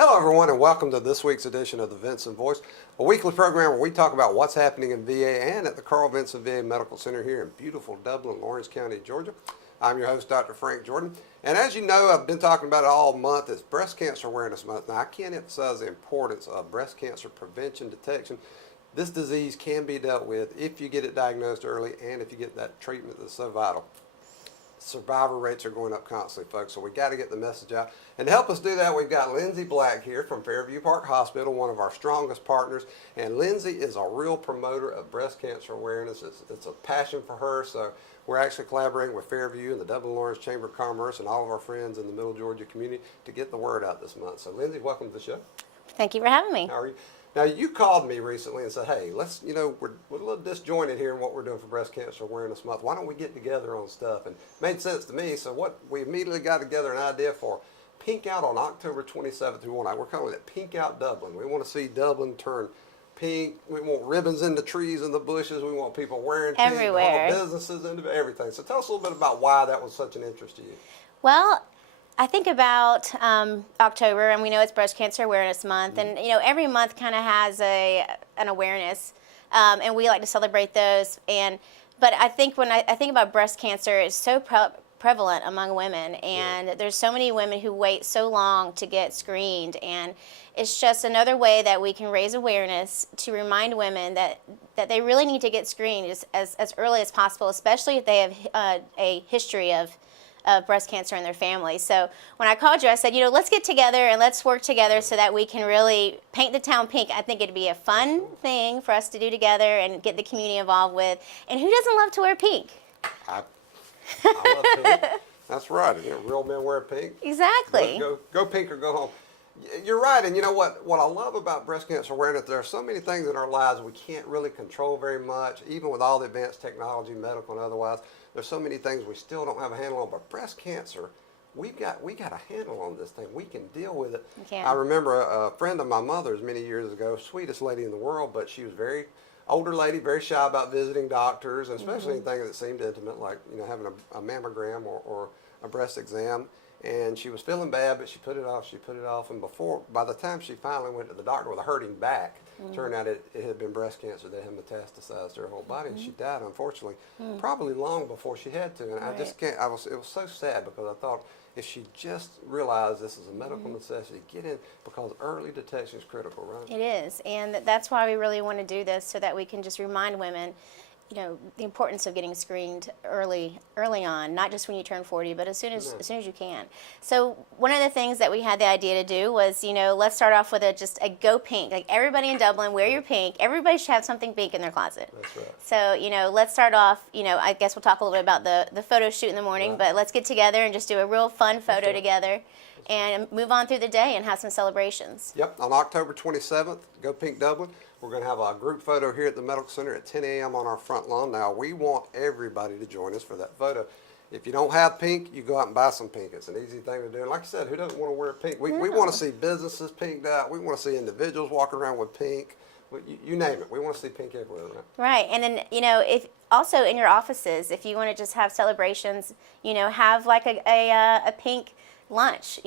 Hello, everyone, and welcome to this week's edition of the Vinson Voice, a weekly program where we talk about what's happening in VA and at the Carl Vinson VA Medical Center here in beautiful Dublin, Lawrence County, Georgia. I'm your host, Dr. Frank Jordan, and as you know, I've been talking about it all month. It's Breast Cancer Awareness Month. Now, I can't emphasize the importance of breast cancer prevention, detection. This disease can be dealt with if you get it diagnosed early and if you get that treatment that's so vital. Survivor rates are going up constantly, folks, so we got to get the message out. And to help us do that, we've got Lindsay Black here from Fairview Park Hospital, one of our strongest partners. And Lindsay is a real promoter of breast cancer awareness. It's a passion for her, so we're actually collaborating with Fairview and the Dublin Lawrence Chamber of Commerce and all of our friends in the Middle Georgia community to get the word out this month. So, Lindsay, welcome to the show. Thank you for having me. How are you? Now, you called me recently and said, hey, let's, we're a little disjointed here in what we're doing for Breast Cancer Awareness Month. Why don't we get together on stuff? And it made sense to me. So we immediately got together an idea for Pink Out on October 27th. We're calling it Pink Out Dublin. We want to see Dublin turn pink. We want ribbons in the trees and the bushes. We want people wearing pink. Everywhere. All businesses into everything. So tell us a little bit about why that was such an interest to you. Well, I think about October, and we know it's Breast Cancer Awareness Month, and every month kind of has an awareness, and we like to celebrate those. But I think when I think about breast cancer, it's so prevalent among women, and there's so many women who wait so long to get screened, and it's just another way that we can raise awareness to remind women that they really need to get screened as early as possible, especially if they have a history of breast cancer in their family. So when I called you, I said, let's get together and let's work together so that we can really paint the town pink. I think it'd be a fun thing for us to do together and get the community involved with. And who doesn't love to wear pink? I love pink. That's right. Real men wear pink. Exactly. Go pink or go home. You're right, and you know what I love about breast cancer awareness, there are so many things in our lives we can't really control very much, even with all the advanced technology, medical and otherwise. There's so many things we still don't have a handle on, but breast cancer, we got a handle on this thing. We can deal with it. I remember a friend of my mother's many years ago, sweetest lady in the world, but she was very older lady, very shy about visiting doctors, and especially anything that seemed intimate, like having a mammogram or a breast exam. And she was feeling bad, but she put it off, and by the time she finally went to the doctor with a hurting back, turned out it had been breast cancer that had metastasized her whole body, and she died, unfortunately, probably long before she had to. And I just can't, it was so sad, because I thought if she just realized this is a medical necessity, get in, because early detection is critical, right? It is, and that's why we really want to do this, so that we can just remind women the importance of getting screened early on, not just when you turn 40, but as soon as you can. So one of the things that we had the idea to do was, let's start off with just a go pink. Like, everybody in Dublin, wear your pink. Everybody should have something pink in their closet. That's right. So, let's start off, I guess we'll talk a little bit about the photo shoot in the morning, but let's get together and just do a real fun photo together and move on through the day and have some celebrations. Yep, on October 27th, Go Pink Dublin. We're going to have a group photo here at the Medical Center at 10 a.m. on our front lawn. Now, we want everybody to join us for that photo. If you don't have pink, you go out and buy some pink. It's an easy thing to do. And like I said, who doesn't want to wear pink? We want to see businesses pinked out. We want to see individuals walking around with pink. You name it. We want to see pink everywhere, right? Right. And then, if also in your offices, if you want to just have celebrations, have like a pink lunch,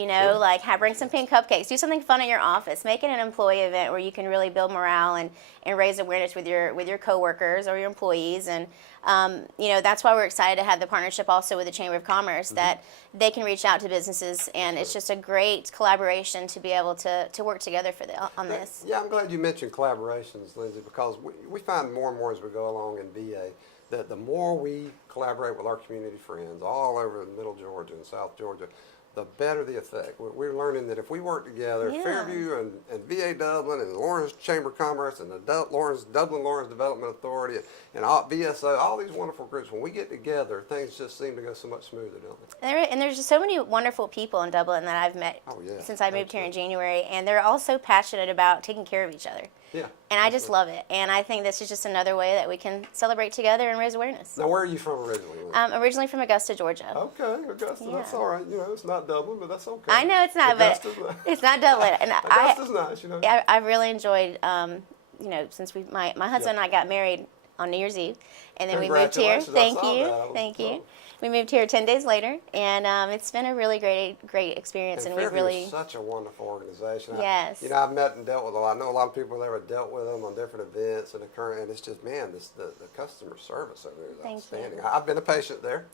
bring some pink cupcakes, do something fun in your office, make it an employee event where you can really build morale and raise awareness with your coworkers or your employees. And that's why we're excited to have the partnership also with the Chamber of Commerce, that they can reach out to businesses, and it's just a great collaboration to be able to work together on this. Yeah, I'm glad you mentioned collaborations, Lindsay, because we find more and more as we go along in VA that the more we collaborate with our community friends all over Middle Georgia and South Georgia, the better the effect. We're learning that if we work together, Fairview and VA Dublin and the Lawrence Chamber of Commerce and the Dublin Lawrence Development Authority and VSO, all these wonderful groups, when we get together, things just seem to go so much smoother, don't they? And there's just so many wonderful people in Dublin that I've met since I moved here in January, and they're all so passionate about taking care of each other. Yeah. And I just love it. And I think this is just another way that we can celebrate together and raise awareness. Now, where are you from originally? Originally from Augusta, Georgia. Okay, Augusta. Yeah. That's all right. It's not Dublin, but that's okay. I know it's not, Augusta's but it's not Dublin. And Augusta's nice, I really enjoyed, since my husband and I got married on New Year's Eve, and then we moved here. Congratulations. Thank I saw you, that. thank you. We moved here 10 days later, and it's been a really great experience. And we Fairview really is such a wonderful organization. Yes. I've met and dealt with a lot. I know a lot of people that have dealt with them on different events and and it's just, man, the customer service over there is Thank outstanding. you. I've been a patient there,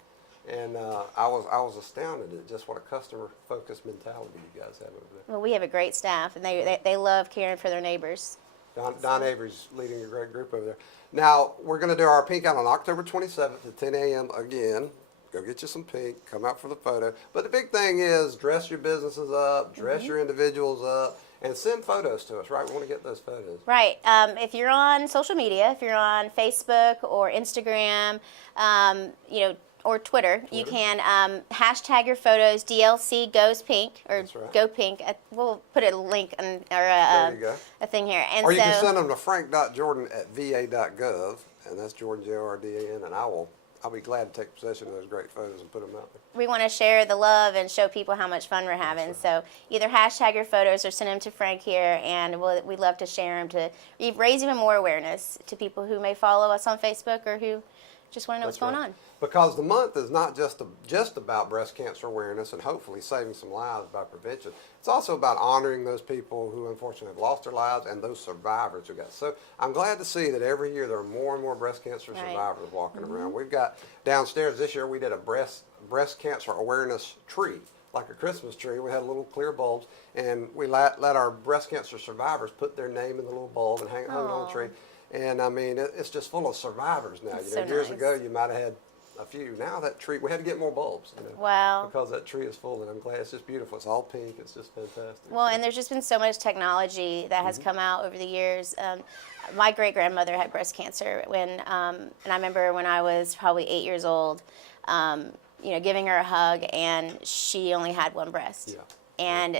and I was astounded at just what a customer-focused mentality you guys have over there. well, we have a great staff, and they love caring for their neighbors. Don Avery's leading a great group over there. Now, we're going to do our pink out on October 27th at 10 a.m. again. Go get you some pink, come out for the photo. But the big thing is dress your businesses up, dress your individuals up, and send photos to us, right? We want to get those photos. Right. If you're on social media, if you're on Facebook or Instagram, or Twitter, you can hashtag your photos DLC goes pink or That's right. go pink. We'll put a link or There you go. a thing here. And Or you so, can send them to frank.jordan@va.gov, and that's Jordan, Jordan, and I'll be glad to take possession of those great photos and put them out there. we want to share the love and show people how much fun we're having. So either hashtag your photos or send them to Frank here, and we'd love to share them to raise even more awareness to people who may follow us on Facebook or who just want to know what's going on. Because the month is not just about breast cancer awareness and hopefully saving some lives by prevention. It's also about honoring those people who unfortunately have lost their lives and those survivors who got. So I'm glad to see that every year there are more and more breast cancer survivors walking around. We've got downstairs this year we did a breast cancer awareness tree, like a Christmas tree. We had little clear bulbs, and we let our breast cancer survivors put their name in the little bulb and hang it on the tree. And I mean, it's just full of survivors now. That's You know, so years nice. ago you might have had a few. Now that tree, we had to get more bulbs. You know, Wow. because that tree is full, and I'm glad. It's just beautiful. It's all pink. It's just fantastic. Well, and there's just been so much technology that has come out over the years. My great grandmother had breast cancer and I remember when I was probably 8 years old, giving her a hug, and she only had one breast. Yeah. And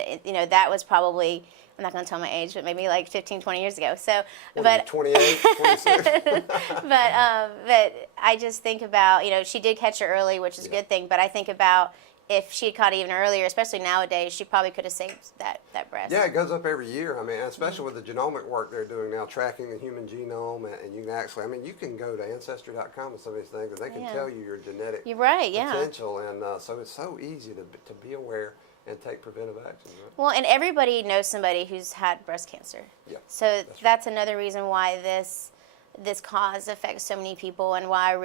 that was probably, I'm not going to tell my age, but maybe like 15, 20 years ago. So, What are but you, 28, 26? but I just think about, she did catch it early, which is a good thing. But I think about if she had caught it even earlier, especially nowadays, she probably could have saved that breast. Yeah, it goes up every year. I mean, especially with the genomic work they're doing now, tracking the human genome, and you can actually, you can go to Ancestry.com and some of these things, and they can tell you your genetic You're right, yeah. potential, and so it's so easy to be aware and take preventive action. Right? Well, and everybody knows somebody who's had breast cancer. Yeah, So that's another reason why this cause affects so many people, and why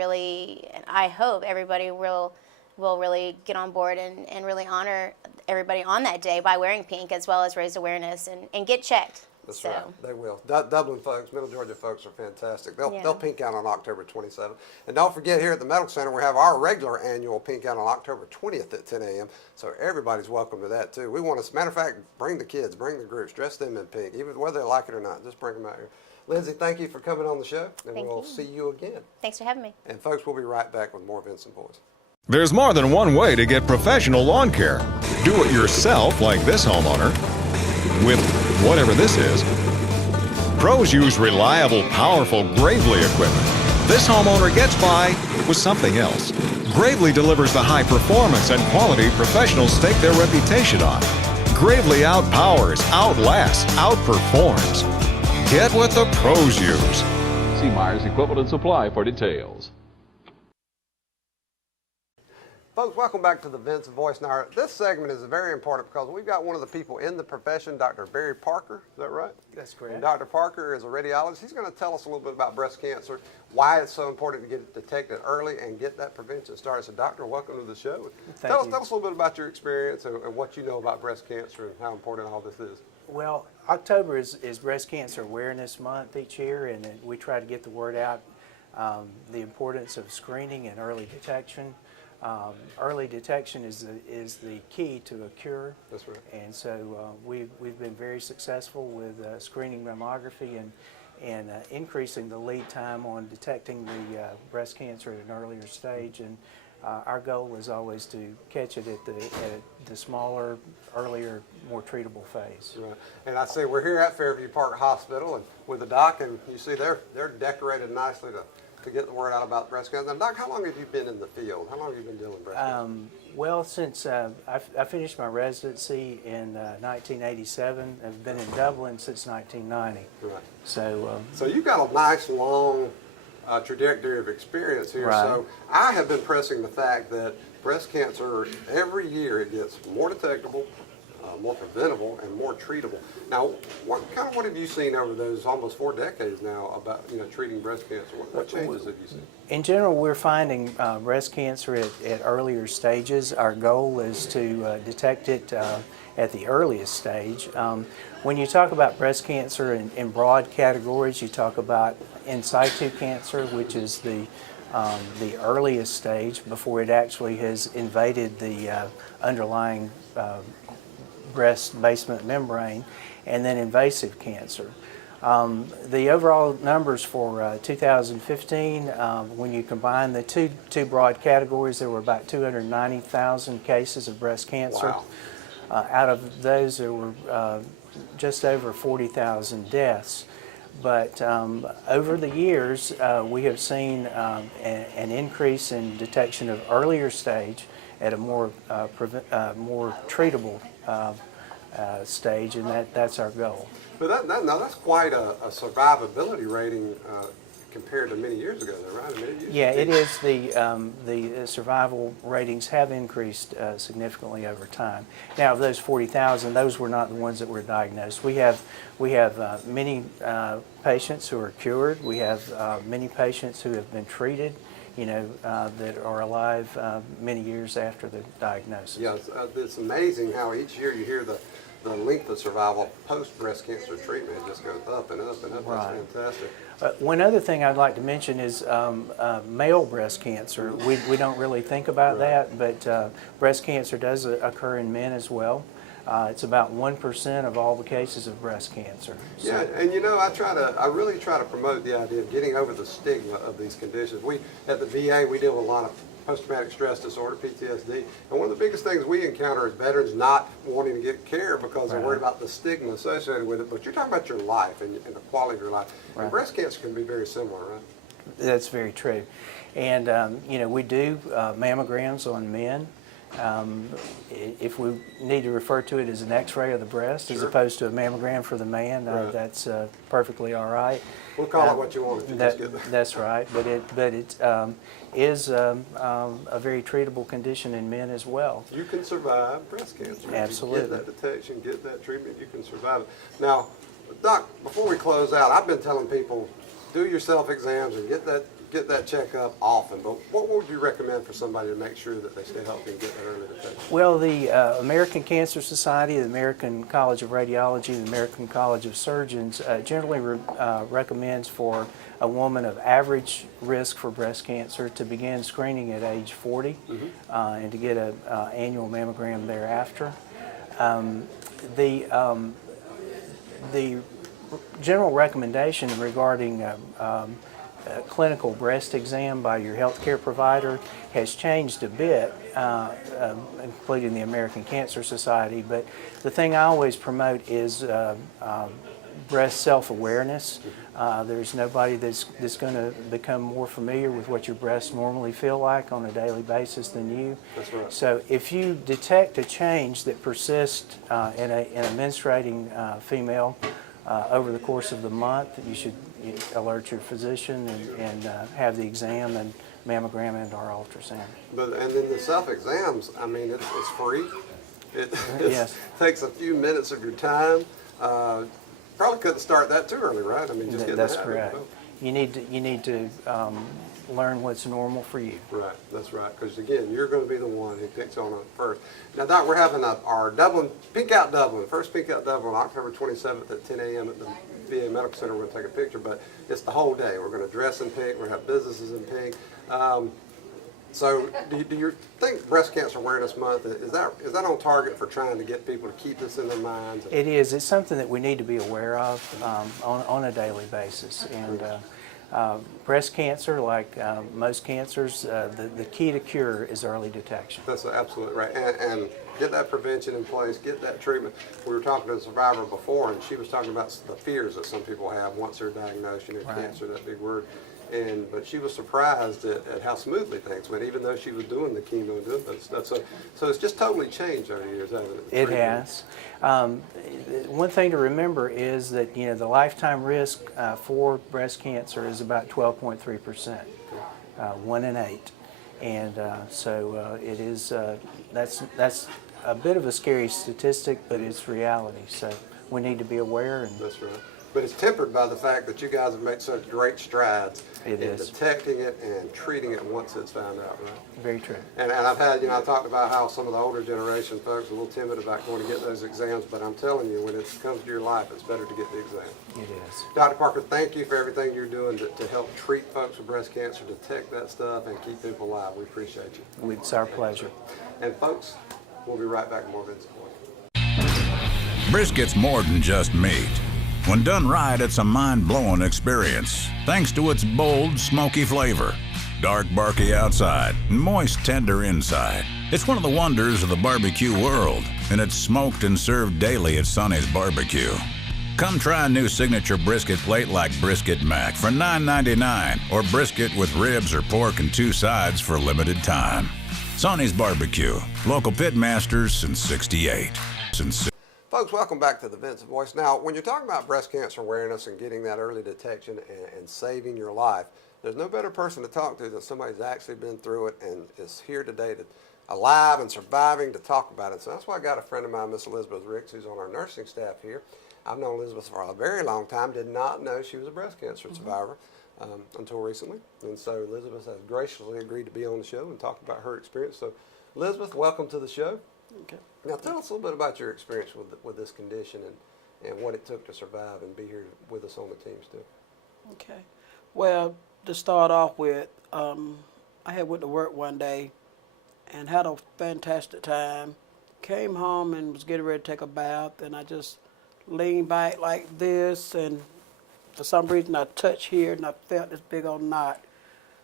I hope everybody will really get on board and really honor everybody on that day by wearing pink, as well as raise awareness and get checked. That's right. They will. Dublin folks, Middle Georgia folks are fantastic. They'll pink out on October 27th. And don't forget, here at the Medical Center, we have our regular annual pink out on October 20th at 10 a.m. So everybody's welcome to that, too. We want to, as a matter of fact, bring the kids, bring the groups, dress them in pink, even whether they like it or not. Just bring them out here. Lindsay, thank you for coming on the show, and we'll see you again. Thanks for having me. And folks, we'll be right back with more Vinson Boys. There's more than one way to get professional lawn care. Do it yourself, like this homeowner, with whatever this is. Pros use reliable, powerful Gravely equipment. This homeowner gets by with something else. Gravely delivers the high performance and quality professionals stake their reputation on. Gravely outpowers, outlasts, outperforms. Get what the pros use. See Myers Equipment and Supply for details. Folks, welcome back to the Vinson Voice. Now, this segment is very important because we've got one of the people in the profession, Dr. Barry Parker. Is that right? That's correct. And Dr. Parker is a radiologist. He's going to tell us a little bit about breast cancer, why it's so important to get it detected early and get that prevention started. So, Doctor, welcome to the show. Tell us a little bit about your experience and what you know about breast cancer and how important all this is. Well, October is Breast Cancer Awareness Month each year, and we try to get the word out, the importance of screening and early detection. Early detection is the key to a cure. That's right. And so we've been very successful with screening mammography and increasing the lead time on detecting the breast cancer at an earlier stage. And our goal is always to catch it at the smaller, earlier, more treatable phase. Right. And I see we're here at Fairview Park Hospital and with the doc, and you see they're decorated nicely to get the word out about breast cancer. Now, Doc, how long have you been in the field? How long have you been dealing with breast cancer? Well, since I finished my residency in 1987, I've been in Dublin since 1990. Right. So So you've got a nice long trajectory of experience here. Right. So I have been pressing the fact that breast cancer, every year it gets more detectable, more preventable, and more treatable. Now, what have you seen over those almost 4 decades now about treating breast cancer? What changes have you seen? In general, we're finding breast cancer at earlier stages. Our goal is to detect it at the earliest stage. When you talk about breast cancer in broad categories, you talk about in situ cancer, which is the earliest stage before it actually has invaded the underlying breast basement membrane, and then invasive cancer. The overall numbers for 2015, when you combine the two broad categories, there were about 290,000 cases of breast cancer. Wow. Out of those, there were just over 40,000 deaths. But over the years, we have seen an increase in detection of earlier stage at a more treatable stage, and that's our goal. But now that's quite a survivability rating compared to many years ago, though, right? Yeah, it is. The survival ratings have increased significantly over time. Now, of those 40,000, those were not the ones that were diagnosed. We have many patients who are cured. We have many patients who have been treated, that are alive many years after the diagnosis. Yeah, it's amazing how each year you hear the length of survival post breast cancer treatment. It just goes up and up and up. Right. That's fantastic. One other thing I'd like to mention is male breast cancer. We don't really think about that, but breast cancer does occur in men as well. It's about 1% of all the cases of breast cancer. So, yeah, and I really try to promote the idea of getting over the stigma of these conditions. We, at the VA, we deal with a lot of post-traumatic stress disorder, PTSD, and one of the biggest things we encounter is veterans not wanting to get care because they're worried about the stigma associated with it. But you're talking about your life and the quality of your life. Right. And breast cancer can be very similar, right? That's very true. And, we do mammograms on men. If we need to refer to it as an x-ray of the breast as opposed to a mammogram for the man, that's perfectly all right. We'll call it what you want if you just get that. That's right, but it is a very treatable condition in men as well. You can survive breast cancer. Absolutely. If you get that detection, get that treatment, you can survive it. Now, Doc, before we close out, I've been telling people, do your self-exams and get that checkup often, but what would you recommend for somebody to make sure that they stay healthy and get that early detection? Well, the American Cancer Society, the American College of Radiology, the American College of Surgeons generally recommends for a woman of average risk for breast cancer to begin screening at age 40 and to get an annual mammogram thereafter. The general recommendation regarding clinical breast exam by your healthcare provider has changed a bit, including the American Cancer Society, but the thing I always promote is breast self-awareness. There's nobody that's going to become more familiar with what your breasts normally feel like on a daily basis than you. That's right. So if you detect a change that persists in a menstruating female over the course of the month, you should alert your physician and have the exam and mammogram and our ultrasound. And then the self-exams, I mean, it's free. It Yes. takes a few minutes of your time. Probably couldn't start that too early, right? I mean, just get That's that. correct. You need to learn what's normal for you. Right, that's right. Because again, you're going to be the one who picks on it first. Now, Doc, we're having our Dublin, Pink Out Dublin, first Pink Out Dublin on October 27th at 10 a.m. at the VA Medical Center. We're going to take a picture, but it's the whole day. We're going to dress in pink. We're going to have businesses in pink. So, do you think Breast Cancer Awareness Month is that on target for trying to get people to keep this in their minds? It is. It's something that we need to be aware of on a daily basis. And breast cancer, like most cancers, the key to cure is early detection. That's absolutely right. And Get that prevention in place, get that treatment. We were talking to a survivor before, and she was talking about the fears that some people have once they're diagnosed, cancer, that big word. But she was surprised at how smoothly things went, even though she was doing the chemo and doing that stuff. So it's just totally changed over the years, hasn't it? It has. One thing to remember is that the lifetime risk for breast cancer is about 12.3%, 1 in 8, and so it is. That's a bit of a scary statistic, but it's reality. So we need to be aware. And that's right. But it's tempered by the fact that you guys have made such great strides in detecting it and treating it once it's found out, right? Very true. And I've had, I talked about how some of the older generation folks are a little timid about going to get those exams, but I'm telling you, when it comes to your life, it's better to get the exam. It is. Dr. Parker, thank you for everything you're doing to help treat folks with breast cancer, detect that stuff, and keep people alive. We appreciate you. It's our pleasure. And folks, we'll be right back with more Vinson. Brisket's more than just meat. When done right, it's a mind-blowing experience, thanks to its bold, smoky flavor. Dark, barky outside, and moist, tender inside. It's one of the wonders of the barbecue world, and it's smoked and served daily at Sonny's Barbecue. Come try a new signature brisket plate like Brisket Mac for $9.99, or brisket with ribs or pork and 2 sides for a limited time. Sonny's Barbecue, local pit masters since '68. Folks, welcome back to the Vinson Voice. Now, when you're talking about breast cancer awareness and getting that early detection and saving your life, there's no better person to talk to than somebody who's actually been through it and is here today alive and surviving to talk about it. So that's why I got a friend of mine, Miss Elizabeth Ricks, who's on our nursing staff here. I've known Elizabeth for a very long time, did not know she was a breast cancer survivor until recently. And so Elizabeth has graciously agreed to be on the show and talk about her experience. So Elizabeth, welcome to the show. Okay. Now tell us a little bit about your experience with this condition and what it took to survive and be here with us on the team still. Okay. Well, to start off with, I had went to work one day and had a fantastic time. Came home and was getting ready to take a bath, and I just leaned back like this, and for some reason I touched here and I felt this big old knot.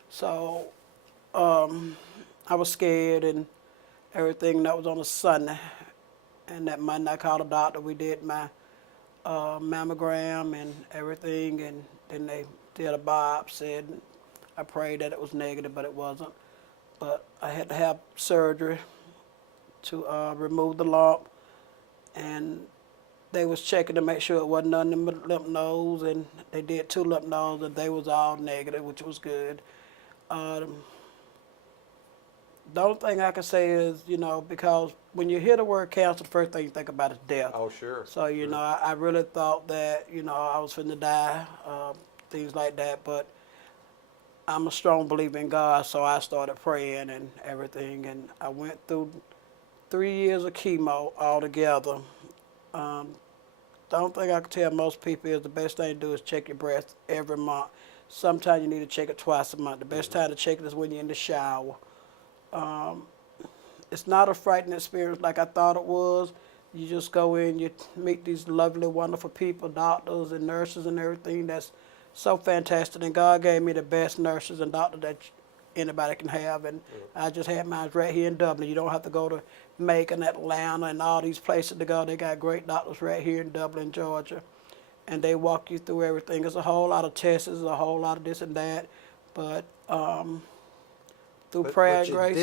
So I was scared and everything. That was on a Sunday, and that Monday I called a doctor. We did my mammogram and everything, and then they did a biopsy, and I prayed that it was negative, but it wasn't. But I had to have surgery to remove the lump, and they was checking to make sure it wasn't none of them lymph nodes, and they did 2 lymph nodes, and they was all negative, which was good. The only thing I can say is, because when you hear the word cancer, the first thing you think about is death. Oh, sure. So, I really thought that, I was finna die, things like that. But I'm a strong believer in God, so I started praying and everything. And I went through 3 years of chemo altogether. The only thing I can tell most people is the best thing to do is check your breast every month. Sometimes you need to check it twice a month. The best time to check it is when you're in the shower. It's not a frightening experience like I thought it was. You just go in, you meet these lovely, wonderful people, doctors and nurses and everything. That's so fantastic. And God gave me the best nurses and doctors that anybody can have. And I just had mine right here in Dublin. You don't have to go to Macon, Atlanta, and all these places to go. They got great doctors right here in Dublin, Georgia. And they walk you through everything. There's a whole lot of tests, there's a whole lot of this and that. But through prayer and grace. You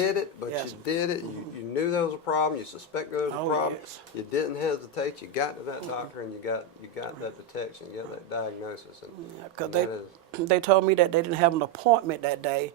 did it. You knew there was a problem. You suspected there was a problem. Yes. You didn't hesitate. You got to that doctor and you got that detection. You got that diagnosis. Because they told me that they didn't have an appointment that day,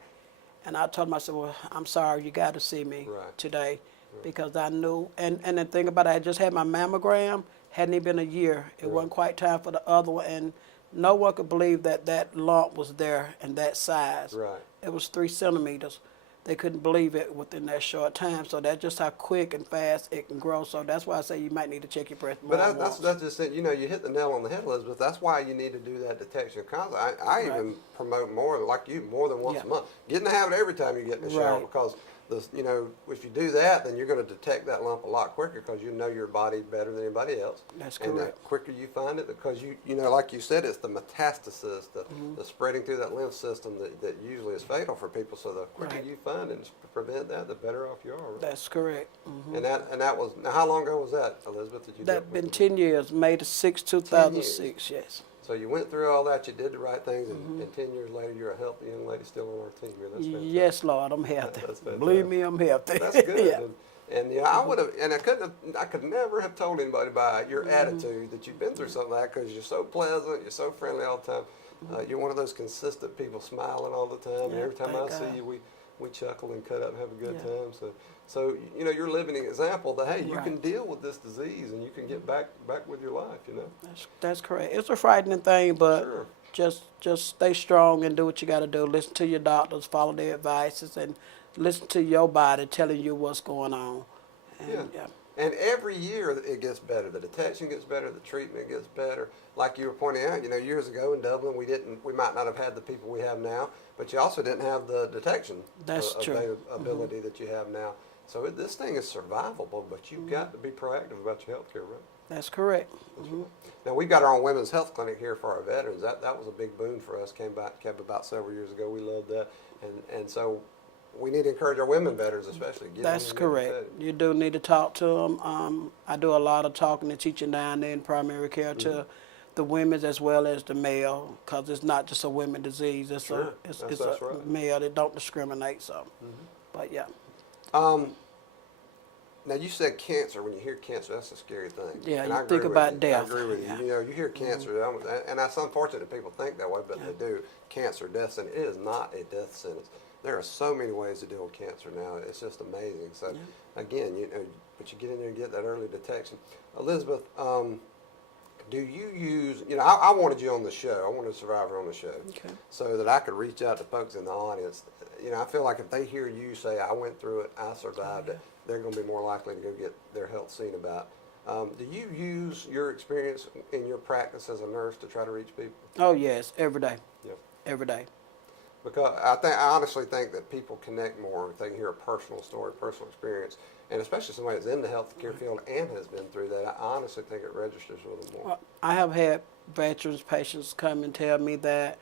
and I told them, I said, well, I'm sorry, you got to see me today, because I knew. And the thing about it, I just had my mammogram. Hadn't even been a year. It wasn't quite time for the other one, and no one could believe that that lump was there and that size. Right. It was 3 centimeters. They couldn't believe it within that short time. So that's just how quick and fast it can grow. So that's why I say you might need to check your breast more. But that's just it. You hit the nail on the head, Elizabeth. That's why you need to do that detection constantly. I even promote more than once a month. Get in the habit every time you get in the shower, because you know, if you do that, then you're going to detect that lump a lot quicker because you know your body better than anybody else. That's And the correct. quicker you find it, because you know, like you said, it's the metastasis, the spreading through that lymph system that usually is fatal for people. So the quicker Right. you find it and prevent that, the better off you are. Right? That's correct. And that was, now how long ago was that, Elizabeth, that you That's did? been 10 years, May the 6th, 2006, yes. So you went through all that, you did the right things, and 10 years later, you're a healthy young lady still on our team. That's fantastic. Yes, Lord, I'm healthy. That's fantastic. Believe me, I'm healthy. That's good. Yeah. And yeah, I would have, and I could never have told anybody about your attitude that you've been through something like that because you're so pleasant, you're so friendly all the time. You're one of those consistent people smiling all the time. And Yeah, every time I thank see God. you, we chuckle and cut up and have a good Yeah. time. So you know, you're a living example that hey, you Right. can deal with this disease and you can get back with your life. You know. That's correct. It's a frightening thing, but Sure. just stay strong and do what you got to do. Listen to your doctors, follow their advices, and listen to your body telling you what's going on. And, Yeah. And every year it gets better. The detection gets better. The treatment gets better. Like you were pointing out, you know, years ago in Dublin, we might not have had the people we have now, but you also didn't have the detection That's true. ability that you have now. So this thing is survivable, but you've got to be proactive about your health care, right? That's correct. Now we've got our own women's health clinic here for our veterans. That was a big boon for us. Came about several years ago. We loved that, and so we need to encourage our women veterans, especially. Get in That's and get correct. educated. You do need to talk to them. I do a lot of talking and teaching down there in primary care to the women as well as the male, because it's not just a women disease. It's Sure. it's That's a right. male that don't discriminate. So, but yeah, Now you said cancer. When you hear cancer, that's a scary thing. Yeah, And you I agree think with about you. death. I agree with you. Yeah. You know, you hear cancer, and that's unfortunate that people think that way, but they do. Cancer, death sentence. It is not a death sentence. There are so many ways to deal with cancer now. It's just amazing. So, again, you know, but you get in there and get that early detection. Elizabeth, do you use? You know, I wanted you on the show. I wanted a survivor on the show, Okay. so that I could reach out to folks in the audience. You know, I feel like if they hear you say, "I went through it, I survived it," they're going to be more likely to go get their health seen about. Do you use your experience in your practice as a nurse to try to reach people? oh yes, every day, Yeah. every day. Because I honestly think that people connect more if they can hear a personal story, personal experience, and especially somebody that's in the healthcare field and has been through that. I honestly think it registers with them more. Well, I have had veterans patients come and tell me that,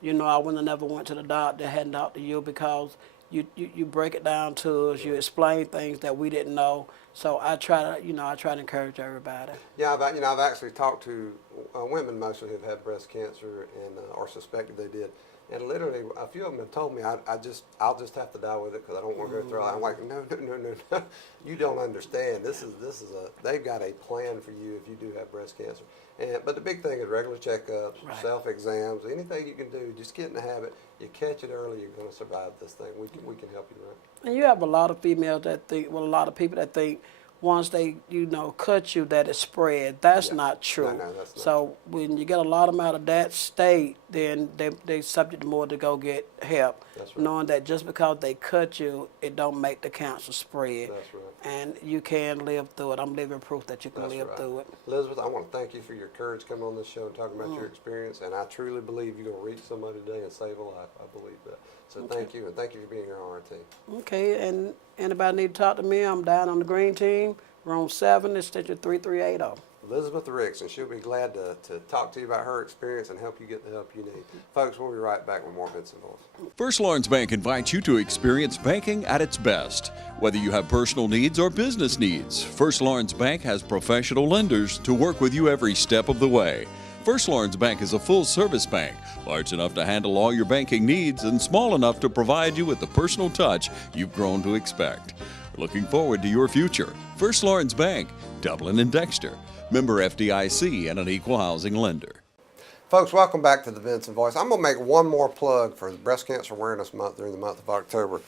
you know, I wouldn't have never went to the doctor, hadn't talked to you because you break it down to us, you explain things that we didn't know. So I try to encourage everybody. Yeah, I've actually talked to women mostly who've had breast cancer and or suspected they did, and literally a few of them have told me I'll just have to die with it because I don't want to go through all that. I'm like, no, you don't understand. They've got a plan for you if you do have breast cancer. But the big thing is regular checkups, Right. self-exams, anything you can do. Just get in the habit. You catch it early, you're going to survive this thing. We can help you, right? And you have a lot of females that think, well, a lot of people that think once they, cut you that it spread. That's Yeah. not true. No, that's not so when you get a lot of them out of that state, then they subject more to go get help. That's right. Knowing that just because they cut you, it don't make the cancer spread. That's right. And you can live through it. I'm living proof that you can That's live right. through it. Elizabeth, I want to thank you for your courage coming on this show and talking about your experience, and I truly believe you're going to reach somebody today and save a life. I believe that. So thank you, and thank you for being here on our team. Okay, and anybody need to talk to me, I'm down on the green team, room 7, extension 3380. Elizabeth Ricks, and she'll be glad to talk to you about her experience and help you get the help you need. Folks, we'll be right back with more Vinson Voice. First Lawrence Bank invites you to experience banking at its best. Whether you have personal needs or business needs, First Lawrence Bank has professional lenders to work with you every step of the way. First Lawrence Bank is a full-service bank, large enough to handle all your banking needs and small enough to provide you with the personal touch you've grown to expect. We're looking forward to your future. First Lawrence Bank, Dublin and Dexter. Member FDIC and an equal housing lender. Folks, welcome back to the Vinson Voice. I'm going to make one more plug for Breast Cancer Awareness Month during the month of October.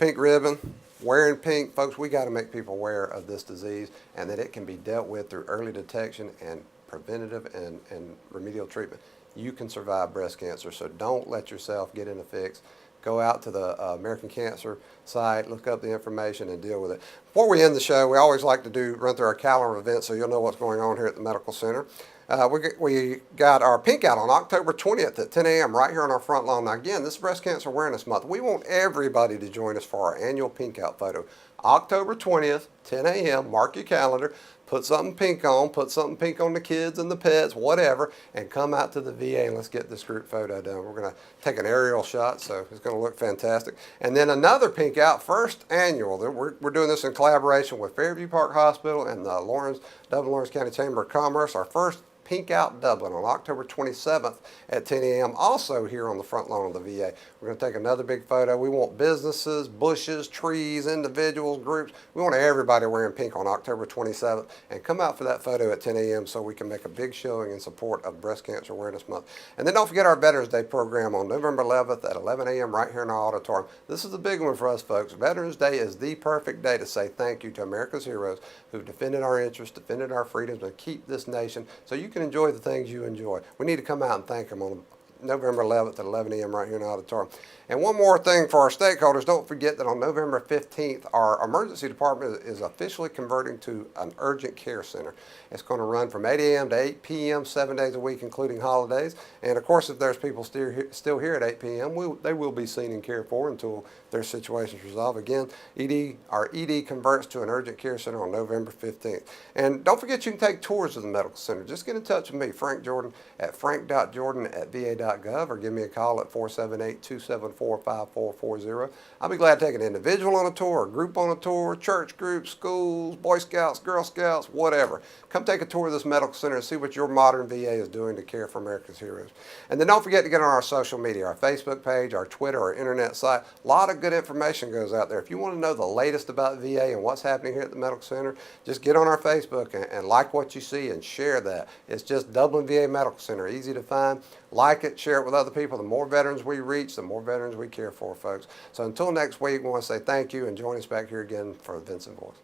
Pink ribbon, wearing pink. Folks, we got to make people aware of this disease and that it can be dealt with through early detection and preventative and remedial treatment. You can survive breast cancer, so don't let yourself get in a fix. Go out to the American Cancer site, look up the information, and deal with it. Before we end the show, we always like to run through our calendar of events so you'll know what's going on here at the Medical Center. We got our pink out on October 20th at 10 a.m. right here on our front lawn. Now again, this is Breast Cancer Awareness Month. We want everybody to join us for our annual pink out photo. October 20th, 10 a.m., mark your calendar, put something pink on the kids and the pets, whatever, and come out to the VA and let's get this group photo done. We're going to take an aerial shot, so it's going to look fantastic. And then another pink out, first annual. We're doing this in collaboration with Fairview Park Hospital and the Dublin Lawrence County Chamber of Commerce. Our first Pink Out Dublin on October 27th at 10 a.m. also here on the front lawn of the VA. We're going to take another big photo. We want businesses, bushes, trees, individuals, groups. We want everybody wearing pink on October 27th, and come out for that photo at 10 a.m. so we can make a big showing in support of Breast Cancer Awareness Month. And then don't forget our Veterans Day program on November 11th at 11 a.m. right here in our auditorium. This is the big one for us folks. Veterans Day is the perfect day to say thank you to America's heroes who defended our interests, defended our freedoms, and keep this nation so you can enjoy the things you enjoy. We need to come out and thank them on November 11th at 11 a.m. right here in the auditorium. And one more thing for our stakeholders, don't forget that on November 15th, our emergency department is officially converting to an urgent care center. It's going to run from 8 a.m. to 8 p.m. 7 days a week, including holidays. And of course, if there's people still here at 8 p.m., they will be seen and cared for until their situation's resolved. Again, our ED converts to an urgent care center on November 15th. And don't forget you can take tours of the medical center. Just get in touch with me, Frank Jordan, at frank.jordan@va.gov, or give me a call at 478-274-5440. I'll be glad to take an individual on a tour, a group on a tour, church groups, schools, Boy Scouts, Girl Scouts, whatever. Come take a tour of this medical center and see what your modern VA is doing to care for America's heroes. And then don't forget to get on our social media, our Facebook page, our Twitter, our internet site. A lot of good information goes out there. If you want to know the latest about VA and what's happening here at the medical center, just get on our Facebook and like what you see and share that. It's just Dublin VA Medical Center, easy to find. Like it, share it with other people. The more veterans we reach, the more veterans we care for, folks. So until next week, we want to say thank you and join us back here again for Vinson Voice.